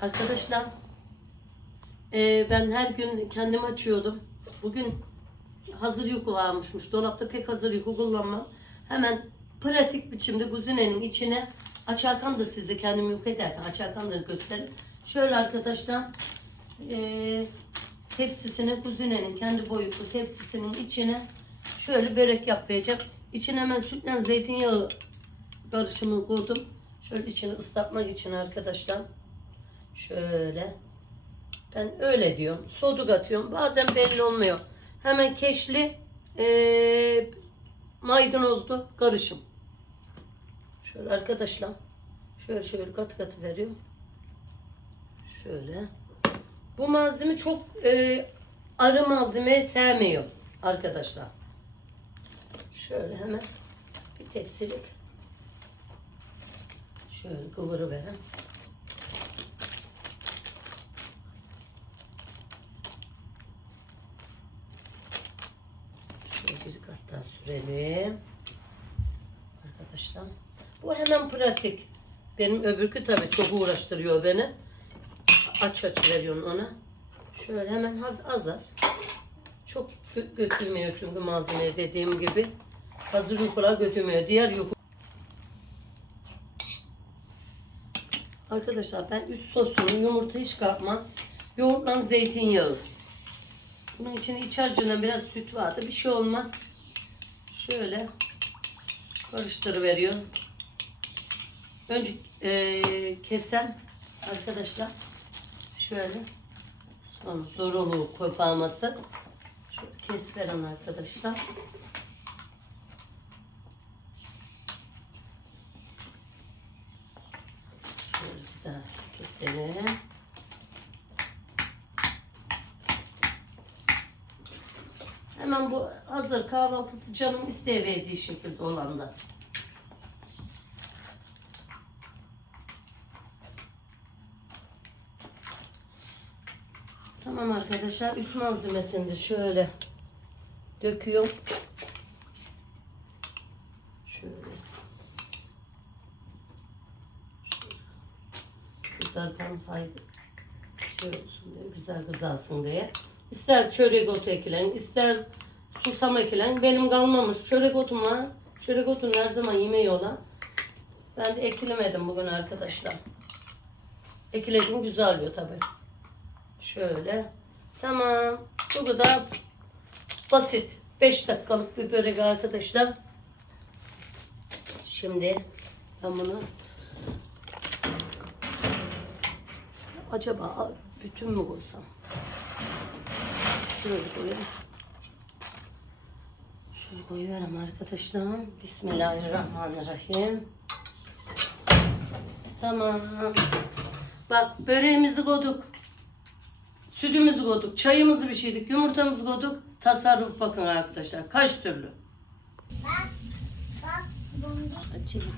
Arkadaşlar e, ben her gün kendim açıyordum. Bugün hazır yuku varmışmış. Dolapta pek hazır yuku kullanmam. Hemen pratik biçimde kuzinenin içine açarken da size kendim yuk ederken açarken da gösterin. Şöyle arkadaşlar e, tepsisine kuzinenin kendi boyutlu tepsisinin içine şöyle börek yapacağım. İçine hemen sütle zeytinyağı karışımı koydum. Şöyle içini ıslatmak için arkadaşlar. Şöyle. Ben öyle diyorum. Soduk atıyorum. Bazen belli olmuyor. Hemen keşli eee maydanozlu karışım. Şöyle arkadaşlar. Şöyle şöyle katı katı veriyorum. Şöyle. Bu malzeme çok eee arı malzeme sevmiyor arkadaşlar. Şöyle hemen bir tepsilik şöyle kıvırı Şöyle bir kat daha sürelim. Arkadaşlar. Bu hemen pratik. Benim öbürkü tabii çok uğraştırıyor beni. Aç aç veriyorum ona. Şöyle hemen az az. Çok gö- götürmüyor çünkü malzemeyi dediğim gibi. Hazır yufkalar götürmüyor. Diğer yufka Arkadaşlar ben üst sosunu yumurta hiç katmam. Yoğurtla zeytinyağı. Bunun içine iç harcından biraz süt vardı. Bir şey olmaz. Şöyle karıştırıveriyorum. Önce eee kesem arkadaşlar. Şöyle. Sonra zorunlu koparması. Şöyle kes veren arkadaşlar. Şöyle bir daha keselim. Hemen bu hazır kahvaltı canım isteyebildiği şekilde olanda. Tamam arkadaşlar üst malzemesini de şöyle döküyorum. Şöyle. Kızarken fayda şey olsun diye, güzel kızarsın diye. İster çörek otu ekilen, ister susam ekilen. Benim kalmamış çörek otum var. Çörek otunu her zaman yemeyiyorlar. Ben de ekilemedim bugün arkadaşlar. Ekiledim güzel oluyor tabi. Şöyle. Tamam. Bu kadar basit. 5 dakikalık bir börek arkadaşlar. Şimdi ben bunu acaba bütün mü koysam? Şöyle koyayım. Şöyle koyuyorum arkadaşlar. Bismillahirrahmanirrahim. Tamam. Bak böreğimizi koyduk. Sütümüzü koyduk. Çayımızı pişirdik. Yumurtamızı koyduk. Tasarruf bakın arkadaşlar. Kaç türlü. Bak, bak, Açayım.